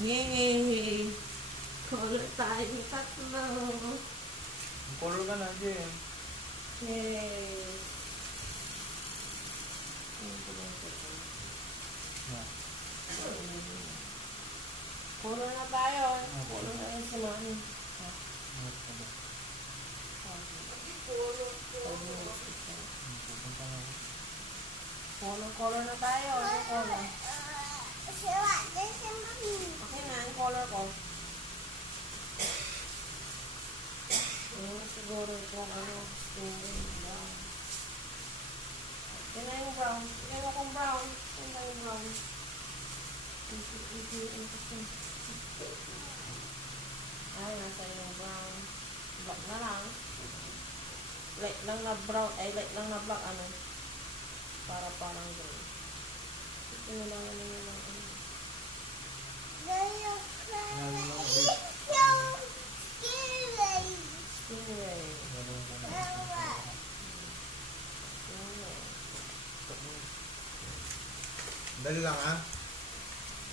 Yay! Color tayo tatlo. Color ka na, Jen. Yay! Color na tayo. Color na yun si Mami. Color na tayo. Ano color? Okay na, ang color ko. Siguro ito ano, brown. Yan na yung brown. Yan akong brown. Yan na yung brown. Ay, nasa yung brown. Black na lang. Light lang na brown. Ay, light lang na black. Ano? Para parang gano'n. Ito na lang ano yun lang. Stingray. Dali lang, ha?